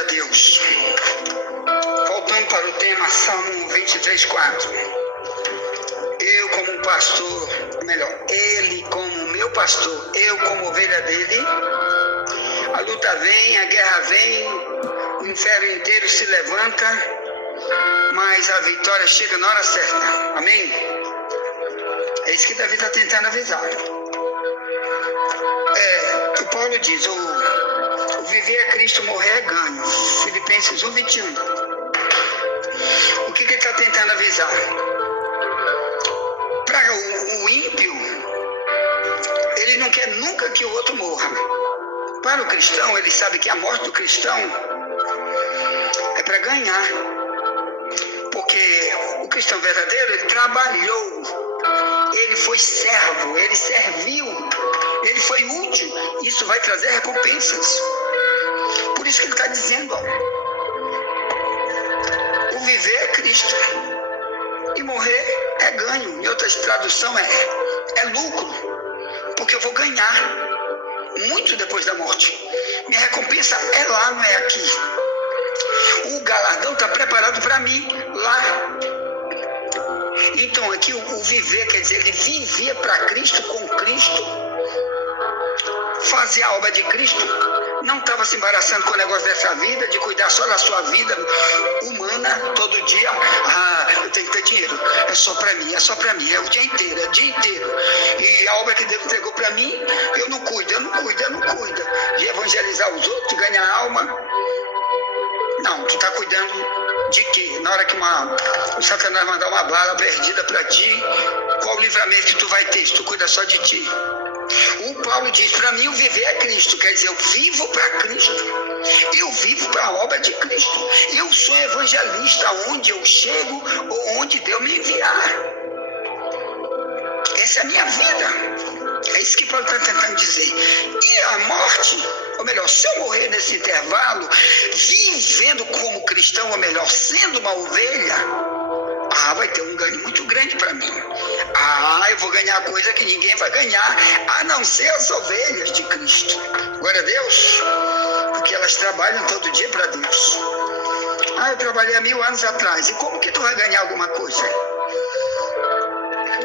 Glória a Deus. Voltando para o tema, Salmo 23:4. Eu como um pastor, ele como meu pastor, eu como ovelha dele. A luta vem, a guerra vem, o inferno inteiro se levanta, mas a vitória chega na hora certa. Amém? É isso que Davi está tentando avisar. O Paulo diz, o viver é Cristo, morrer é ganho. Filipenses 1:21. O que ele está tentando avisar? Para o ímpio, ele não quer nunca que o outro morra. Para o cristão, ele sabe que a morte do cristão é para ganhar. Porque o cristão verdadeiro, ele trabalhou, ele foi servo, ele serviu, ele foi útil. Isso vai trazer recompensas. Por isso que ele está dizendo, o viver é Cristo e morrer é ganho. Em outras traduções é lucro, porque eu vou ganhar muito depois da morte. Minha recompensa é lá, não é aqui. O galardão está preparado para mim lá. Então aqui o viver quer dizer, ele vivia para Cristo, com Cristo, fazia a obra de Cristo, não estava se embaraçando com o negócio dessa vida, de cuidar só da sua vida humana, todo dia. Eu tenho que ter dinheiro, é só para mim, é o dia inteiro. E a obra que Deus entregou para mim, eu não cuido. De evangelizar os outros, ganhar alma. Não, tu está cuidando de quê? Na hora que o Satanás mandar uma bala perdida para ti, qual o livramento que tu vai ter se tu cuida só de ti? O Paulo diz, para mim o viver é Cristo, quer dizer, eu vivo para Cristo, eu vivo para a obra de Cristo, eu sou evangelista onde eu chego ou onde Deus me enviar. Essa é a minha vida, é isso que Paulo está tentando dizer. E a morte, ou melhor, se eu morrer nesse intervalo, vivendo como cristão, ou melhor, sendo uma ovelha, vai ter um ganho muito grande para mim. Eu vou ganhar coisa que ninguém vai ganhar, a não ser as ovelhas de Cristo. Glória a Deus, porque elas trabalham todo dia para Deus. Eu trabalhei há 1000 anos atrás, e como que tu vai ganhar alguma coisa?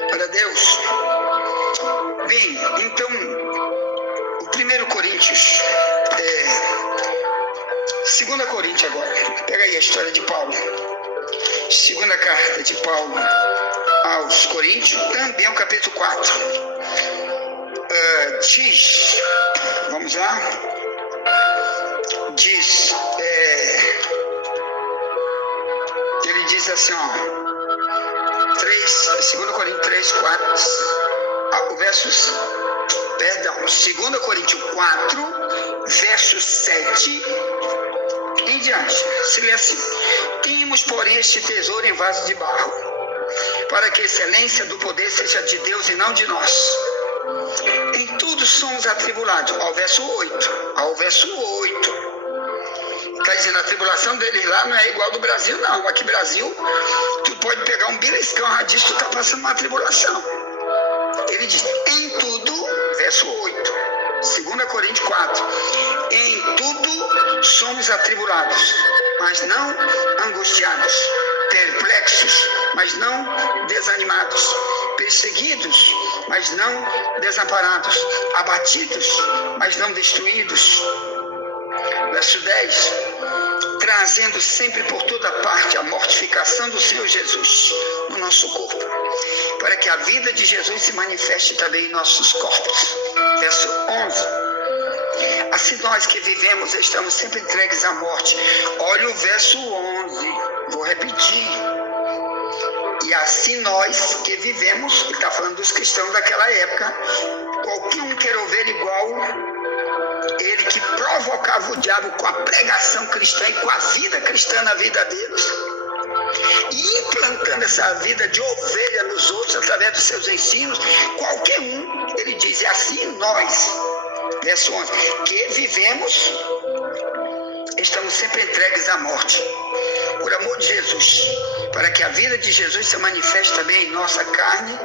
Glória a Deus. Bem, então, o 1 Coríntios, 2 Coríntios agora, pega aí a história de Paulo. Segunda carta de Paulo aos Coríntios, também o capítulo 4. Diz, vamos lá, ele diz assim, 2 Coríntios 3, 4, Segunda 2 Coríntios 4, verso 7 em diante, se lê assim: temos, porém, este tesouro em vaso de barro, para que a excelência do poder seja de Deus e não de nós. Em tudo somos atribulados, ao verso 8. Está dizendo, a tribulação deles lá não é igual do Brasil, não. Aqui no Brasil, tu pode pegar um beliscão, tu está passando uma tribulação. Ele diz, em tudo, verso 8, 2 Coríntios 4, em tudo somos atribulados, mas não angustiados, perplexos, mas não desanimados, perseguidos, mas não desamparados, abatidos, mas não destruídos. Verso 10, trazendo sempre por toda parte a mortificação do Senhor Jesus no nosso corpo, para que a vida de Jesus se manifeste também em nossos corpos. Verso 11, assim nós que vivemos estamos sempre entregues à morte. Olha o verso 11, vou repetir. E assim nós que vivemos, ele está falando dos cristãos daquela época, qualquer um quer ouvir igual ele que provocava o diabo com a pregação cristã e com a vida cristã na vida deles, e implantando essa vida de ovelha nos outros através dos seus ensinos, qualquer um, ele diz, e assim nós, verso 11, que vivemos, estamos sempre entregues à morte, por amor de Jesus, para que a vida de Jesus se manifeste também em nossa carne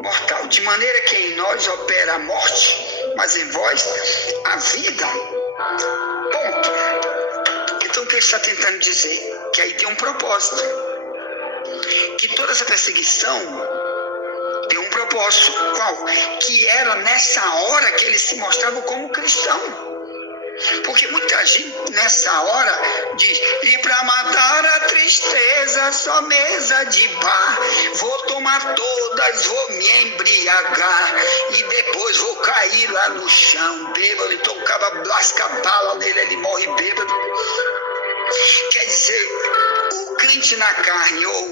mortal, de maneira que em nós opera a morte, mas em vós a vida. Ponto. Então o que ele está tentando dizer? Que aí tem um propósito. Que toda essa perseguição tem um propósito. Qual? Que era nessa hora que ele se mostrava como cristão. Porque muita gente nessa hora diz: e para matar a tristeza, só mesa de bar, vou tomar todas, vou me embriagar e depois vou cair lá no chão bêbado. Então o cara lasca bala nele, ele morre bêbado. Quer dizer, o crente na carne ou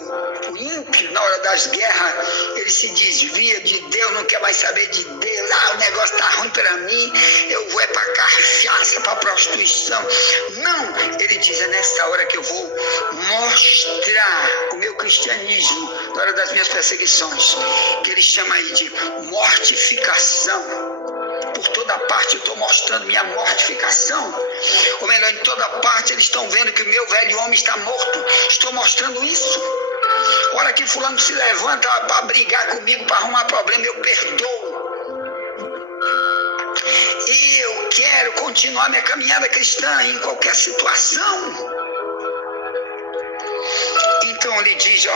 o ímpio na hora das guerras, ele se desvia de Deus, não quer mais saber de Deus. O negócio está ruim para mim, eu vou para cachaça, para prostituição. Não, ele diz: é nessa hora que eu vou mostrar o meu cristianismo, na hora das minhas perseguições, que ele chama aí de mortificação. Por toda parte eu estou mostrando minha mortificação. Ou melhor, em toda parte eles estão vendo que o meu velho homem está morto. Estou mostrando isso. A hora que fulano se levanta para brigar comigo, para arrumar problema, eu perdoo. E eu quero continuar minha caminhada cristã em qualquer situação. Então ele diz, 2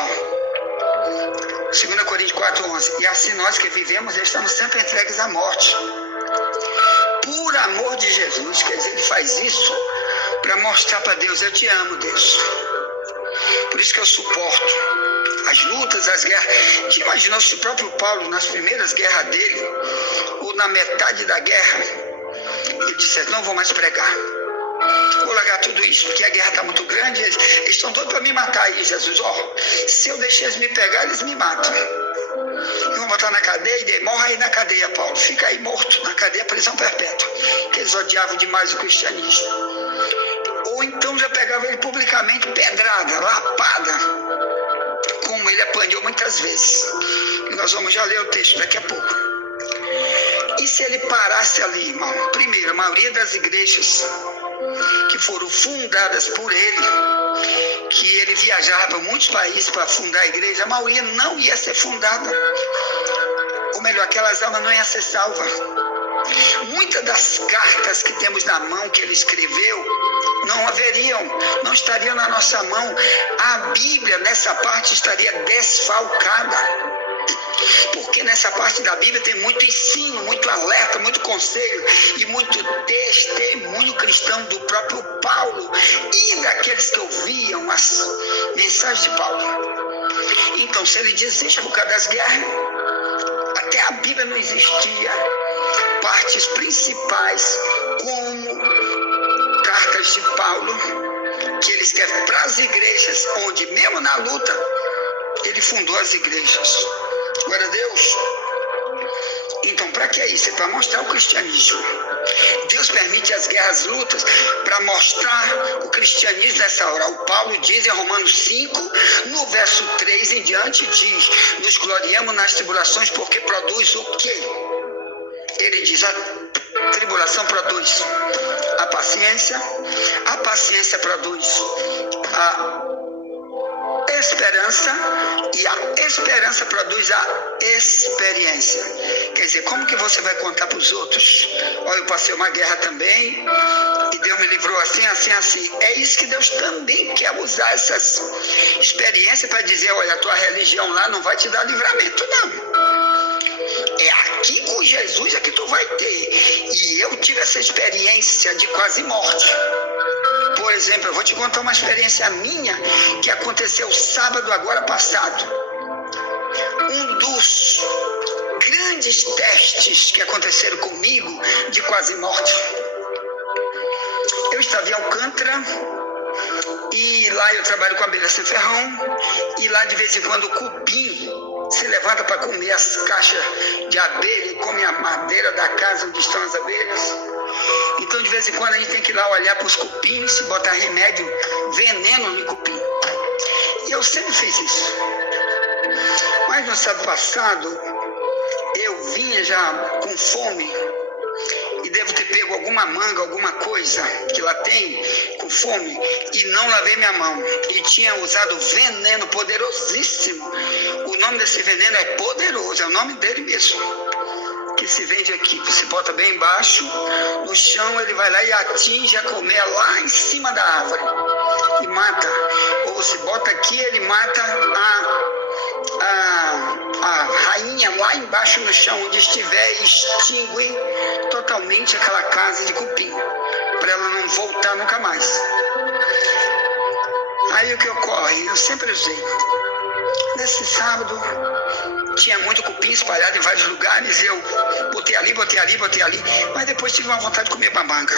Coríntios 4:11, e assim nós que vivemos estamos sempre entregues à morte, por amor de Jesus. Quer dizer, ele faz isso para mostrar para Deus: eu te amo, Deus. Por isso que eu suporto as lutas, as guerras. Você imaginou se o próprio Paulo, nas primeiras guerras dele, ou na metade da guerra, ele dissesse: não vou mais pregar, vou largar tudo isso, porque a guerra está muito grande, eles estão todos para me matar aí, Jesus. Se eu deixar eles me pegar, eles me matam. Eu vou botar na cadeia, e morra aí na cadeia, Paulo. Fica aí morto, na cadeia, prisão perpétua. Porque eles odiavam demais o cristianismo. Ou então já pegava ele publicamente, pedrada, lapada, como ele apanhou muitas vezes. E nós vamos já ler o texto daqui a pouco. E se ele parasse ali, irmão? Primeiro, a maioria das igrejas que foram fundadas por ele, que ele viajava para muitos países para fundar a igreja, a maioria não ia ser fundada. Ou melhor, aquelas almas não iam ser salvas. Muitas das cartas que temos na mão que ele escreveu não estariam na nossa mão. A Bíblia nessa parte estaria desfalcada, porque nessa parte da Bíblia tem muito ensino, muito alerta, muito conselho e muito testemunho cristão do próprio Paulo e daqueles que ouviam as mensagens de Paulo. Então, se ele desiste por causa das guerras, até a Bíblia não existia partes principais como cartas de Paulo, que ele escreve para as igrejas, onde mesmo na luta ele fundou as igrejas. Glória a Deus. Então, para que é isso? É para mostrar o cristianismo. Deus permite as guerras, lutas, para mostrar o cristianismo nessa hora. O Paulo diz em Romanos 5, no verso 3 em diante, diz: nos gloriamos nas tribulações, porque produz o quê? Ele diz: a tribulação produz a paciência produz a esperança, e a esperança produz a experiência. Quer dizer, como que você vai contar para os outros? Eu passei uma guerra também, e Deus me livrou assim, assim, assim. É isso que Deus também quer usar, essas experiências, para dizer: olha, a tua religião lá não vai te dar livramento, não. É aqui com Jesus é que tu vai ter. E eu tive essa experiência de quase morte. Por exemplo, eu vou te contar uma experiência minha que aconteceu sábado agora passado. Um dos grandes testes que aconteceram comigo de quase morte. Eu estava em Alcântara e lá eu trabalho com abelha sem ferrão, e lá de vez em quando o cupim se levanta para comer as caixas de abelha e come a madeira da casa onde estão as abelhas. Então, de vez em quando, a gente tem que ir lá olhar para os cupins, botar remédio, veneno no cupim. E eu sempre fiz isso. Mas no sábado passado, eu vinha já com fome e devo ter pego alguma manga, alguma coisa que lá tem, com fome, e não lavei minha mão. E tinha usado veneno poderosíssimo. O nome desse veneno é poderoso, é o nome dele mesmo, que se vende aqui. Você bota bem embaixo, no chão ele vai lá e atinge a colmeia lá em cima da árvore e mata. Ou você bota aqui, ele mata a rainha lá embaixo no chão, onde estiver, e extingue totalmente aquela casa de cupim, para ela não voltar nunca mais. Aí o que ocorre? Eu sempre usei. Nesse sábado, tinha muito cupim espalhado em vários lugares, eu botei ali, mas depois tive uma vontade de comer uma manga.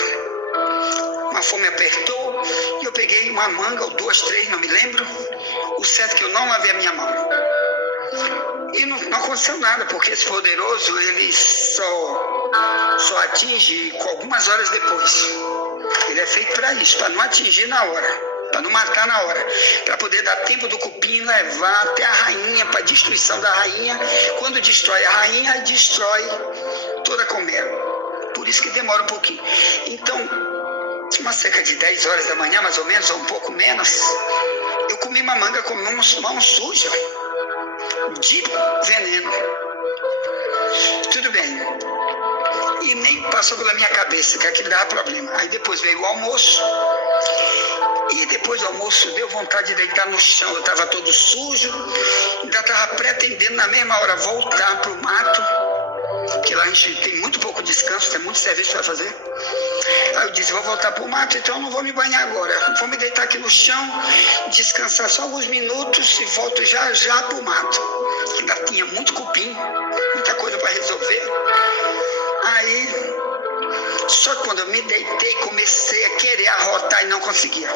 Uma fome apertou e eu peguei uma manga, ou 2, 3, não me lembro. O certo é que eu não lavei a minha mão. E não aconteceu nada, porque esse poderoso, ele só atinge com algumas horas depois. Ele é feito para isso, para não atingir na hora, para não matar na hora, para poder dar tempo do cupim levar até a rainha, para a destruição da rainha. Quando destrói a rainha, destrói toda a colmeia. Por isso que demora um pouquinho. Então, uma cerca de 10 horas da manhã, mais ou menos, ou um pouco menos, eu comi uma manga com mão suja, de veneno. Tudo bem. E nem passou pela minha cabeça que aquilo dava problema. Aí depois veio o almoço. E depois do almoço deu vontade de deitar no chão. Eu estava todo sujo. Ainda estava pretendendo na mesma hora voltar para o mato. Porque lá a gente tem muito pouco descanso, tem muito serviço para fazer. Aí eu disse, vou voltar para o mato, então eu não vou me banhar agora. Vou me deitar aqui no chão, descansar só alguns minutos e volto já para o mato. Ainda tinha muito cupim, muita coisa para resolver. Aí, só que quando eu me deitei, comecei a querer arrotar e não conseguia.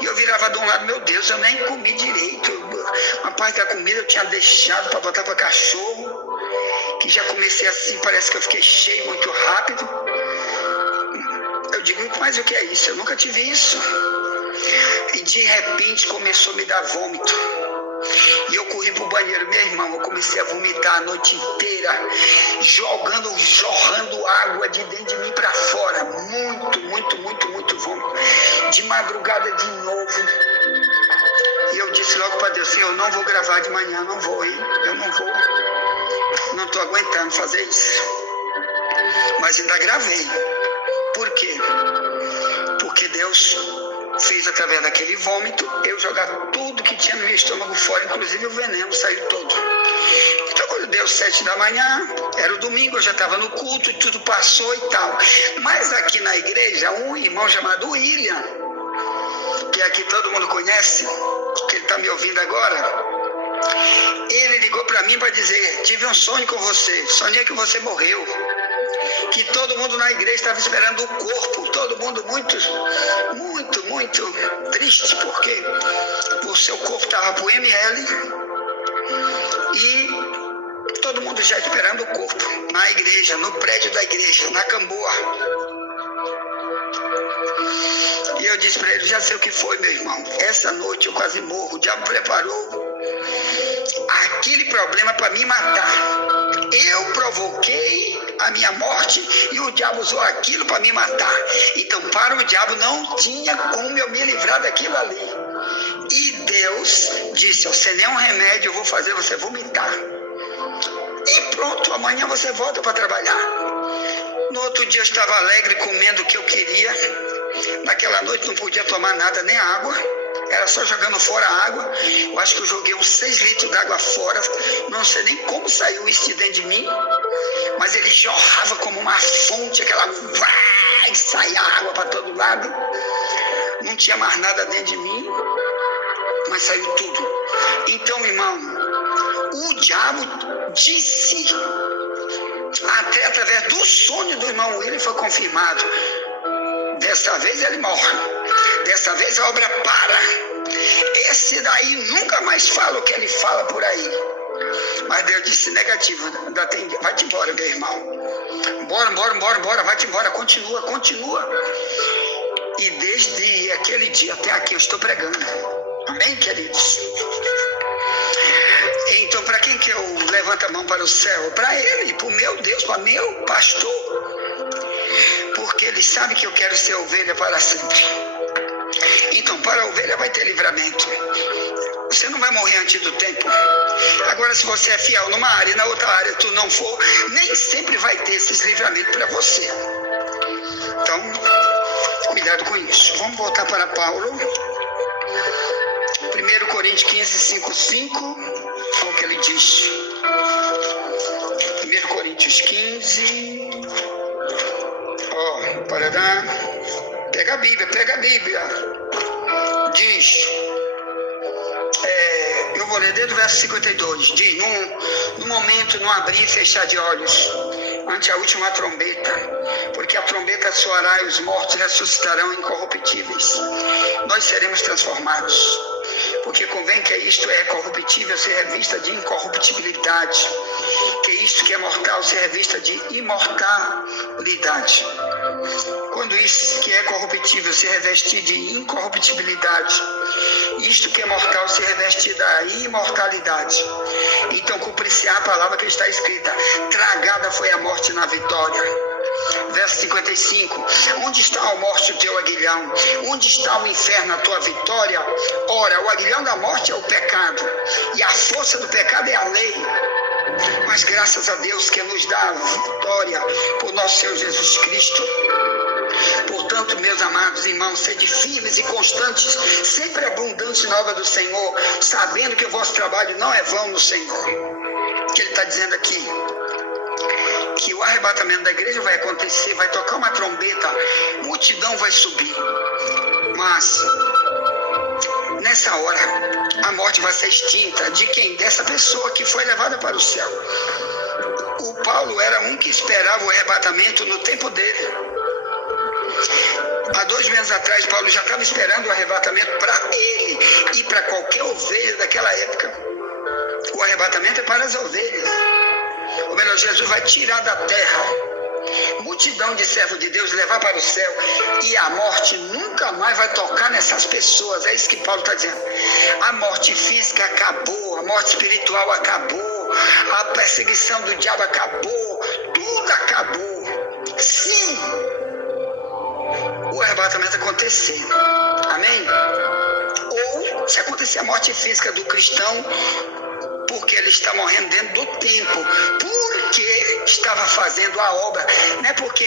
E eu virava de um lado, meu Deus, eu nem comi direito. Uma parte da comida eu tinha deixado para botar para cachorro. Que já comecei assim, parece que eu fiquei cheio muito rápido. Eu digo, mas o que é isso? Eu nunca tive isso. E de repente começou a me dar vômito. E eu corri pro banheiro, meu irmão, eu comecei a vomitar a noite inteira, jorrando água de dentro de mim para fora. Muito vômito. De madrugada de novo. E eu disse logo para Deus, Senhor, eu não vou gravar de manhã, não vou, hein? Eu não vou. Não estou aguentando fazer isso. Mas ainda gravei. Por quê? Porque Deus fez através daquele vômito eu jogar tudo que tinha no meu estômago fora, inclusive o veneno saiu todo. Então quando deu 7 da manhã, era o domingo, eu já estava no culto e tudo passou e tal. Mas aqui na igreja, um irmão chamado William, que aqui todo mundo conhece, que ele está me ouvindo agora, ele ligou para mim para dizer, tive um sonho com você, sonhei que você morreu, que todo mundo na igreja estava esperando o corpo, todo mundo muito triste, porque o seu corpo estava para o ML e todo mundo já esperando o corpo, na igreja, no prédio da igreja, na Camboa. E eu disse para ele, já sei o que foi, meu irmão, essa noite eu quase morro, o diabo preparou aquele problema para me matar. Eu provoquei a minha morte e o diabo usou aquilo para me matar. Então, para o diabo não tinha como eu me livrar daquilo ali. E Deus disse, sem nenhum remédio eu vou fazer você vomitar. E pronto, amanhã você volta para trabalhar. No outro dia eu estava alegre, comendo o que eu queria. Naquela noite não podia tomar nada, nem água. Era só jogando fora a água. Eu acho que eu joguei uns 6 litros d'água fora. Não sei nem como saiu isso de dentro de mim. Mas ele jorrava como uma fonte, aquela vai, saia água para todo lado. Não tinha mais nada dentro de mim, mas saiu tudo. Então, irmão, o diabo disse, até através do sonho do irmão William foi confirmado, dessa vez ele morre, dessa vez a obra para. Esse daí nunca mais fala o que ele fala por aí. Mas Deus disse, negativo, vai-te embora, meu irmão. Bora, vai-te embora, continua. E desde aquele dia até aqui eu estou pregando. Amém, queridos? Então, para quem que eu levanto a mão para o céu? Para ele, para o meu Deus, para meu pastor. Porque ele sabe que eu quero ser ovelha para sempre. Então, para a ovelha vai ter livramento. Você não vai morrer antes do tempo. Agora, se você é fiel numa área e na outra área tu não for, nem sempre vai ter esses livramentos para você. Então, cuidado com isso. Vamos voltar para Paulo. 1 Coríntios 15, 5, 5. Olha o que ele diz. 1 Coríntios 15. Parará. Pega a Bíblia. Diz. Eu vou ler desde o verso 52. Diz: no momento, não abrir e fechar de olhos, ante a última trombeta, porque a trombeta soará e os mortos ressuscitarão incorruptíveis. Nós seremos transformados, porque convém que isto é corruptível ser revista de incorruptibilidade, que isto que é mortal ser revista de imortalidade. Quando isto que é corruptível se revestir de incorruptibilidade, isto que é mortal se revestir da imortalidade, então cumprir-se a palavra que está escrita: tragada foi a morte na vitória. Verso 55. Onde está a morte o teu aguilhão? Onde está o inferno a tua vitória? Ora, o aguilhão da morte é o pecado, e a força do pecado é a lei. Mas graças a Deus que nos dá a vitória por nosso Senhor Jesus Cristo. Portanto, meus amados irmãos, sede firmes e constantes, sempre abundantes na obra do Senhor, sabendo que o vosso trabalho não é vão no Senhor. O que ele está dizendo aqui? Que o arrebatamento da igreja vai acontecer, vai tocar uma trombeta, multidão vai subir. Mas, nessa hora, a morte vai ser extinta. De quem? Dessa pessoa que foi levada para o céu. O Paulo era um que esperava o arrebatamento no tempo dele. Há 2 meses atrás, Paulo já estava esperando o arrebatamento para ele e para qualquer ovelha daquela época. O arrebatamento é para as ovelhas. Ou melhor, Jesus vai tirar da terra multidão de servos de Deus, levar para o céu, e a morte nunca mais vai tocar nessas pessoas. É isso que Paulo está dizendo. A morte física acabou, a morte espiritual acabou, a perseguição do diabo acabou, tudo acabou. Sim, o arrebatamento acontecer. Amém? Ou, se acontecer a morte física do cristão, porque ele está morrendo dentro do tempo, porque estava fazendo a obra. Não é porque,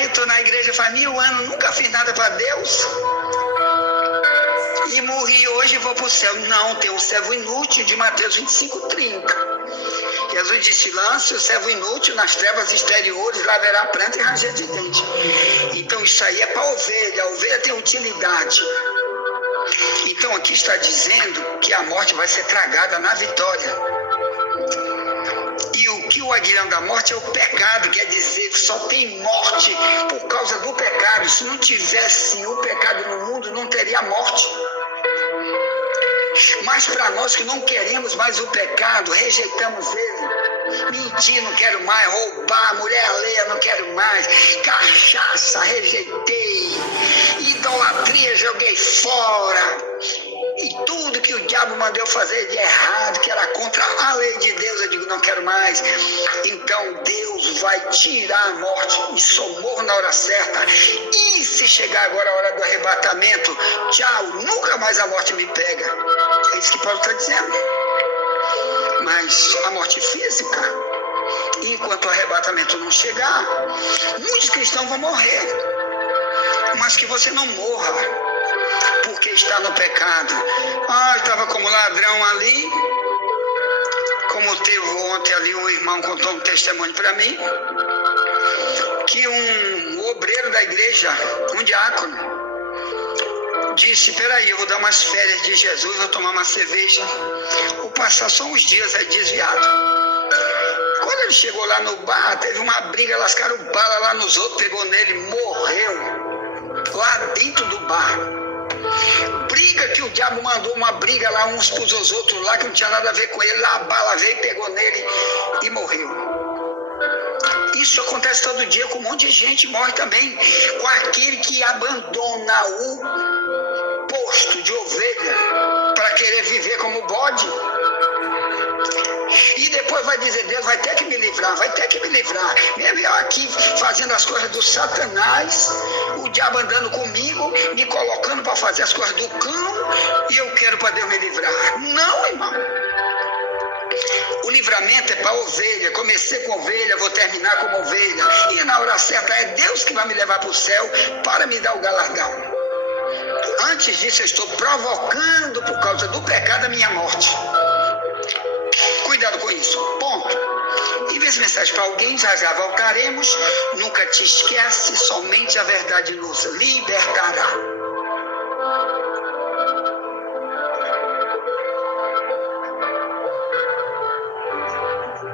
eu estou na igreja faz 1000 anos, nunca fiz nada para Deus, e morri hoje e vou para o céu. Não, tem um servo inútil de Mateus 25:30. Jesus disse: lance o servo inútil nas trevas exteriores, lá haverá pranto e ranger de dente. Então isso aí é para a ovelha tem utilidade. Então aqui está dizendo que a morte vai ser tragada na vitória. E o que o aguilhão da morte é o pecado, quer dizer que só tem morte por causa do pecado. Se não tivesse o pecado no mundo, não teria morte. Mas para nós que não queremos mais o pecado, rejeitamos ele. Mentir, não quero mais. Roubar, mulher alheia, não quero mais. Cachaça, rejeitei. Idolatria, joguei fora. E tudo que o diabo mandou eu fazer de errado, que era contra a lei de Deus, eu digo: não quero mais. Então Deus vai tirar a morte, e só morro na hora certa. E se chegar agora a hora do arrebatamento, tchau, nunca mais a morte me pega. É isso que Paulo está dizendo. Mas a morte física, enquanto o arrebatamento não chegar, muitos cristãos vão morrer. Mas que você não morra porque está no pecado. Estava como ladrão ali, como teve ontem ali um irmão contou um testemunho para mim, que um obreiro da igreja, um diácono, disse: peraí, eu vou dar umas férias de Jesus, vou tomar uma cerveja, vou passar só uns dias aí desviado. Quando ele chegou lá no bar, teve uma briga, lascaram bala lá nos outros, pegou nele, morreu lá dentro do bar. Briga que o diabo mandou, uma briga lá uns para os outros lá, que não tinha nada a ver com ele, lá a bala veio, pegou nele e morreu. Isso acontece todo dia com um monte de gente, morre também com aquele que abandona o posto de ovelha para querer viver como bode. E depois vai dizer: Deus vai ter que me livrar, vai ter que me livrar. Mesmo eu aqui fazendo as coisas do Satanás, o diabo andando comigo, me colocando para fazer as coisas do cão, e eu quero para Deus me livrar. Não, irmão. O livramento é para ovelha. Comecei com ovelha, vou terminar como ovelha. E na hora certa é Deus que vai me levar para o céu para me dar o galardão. Antes disso, eu estou provocando por causa do pecado a minha morte. Cuidado com isso. Ponto. Envie essa mensagem para alguém, já já voltaremos. Nunca te esquece, somente a verdade nos libertará.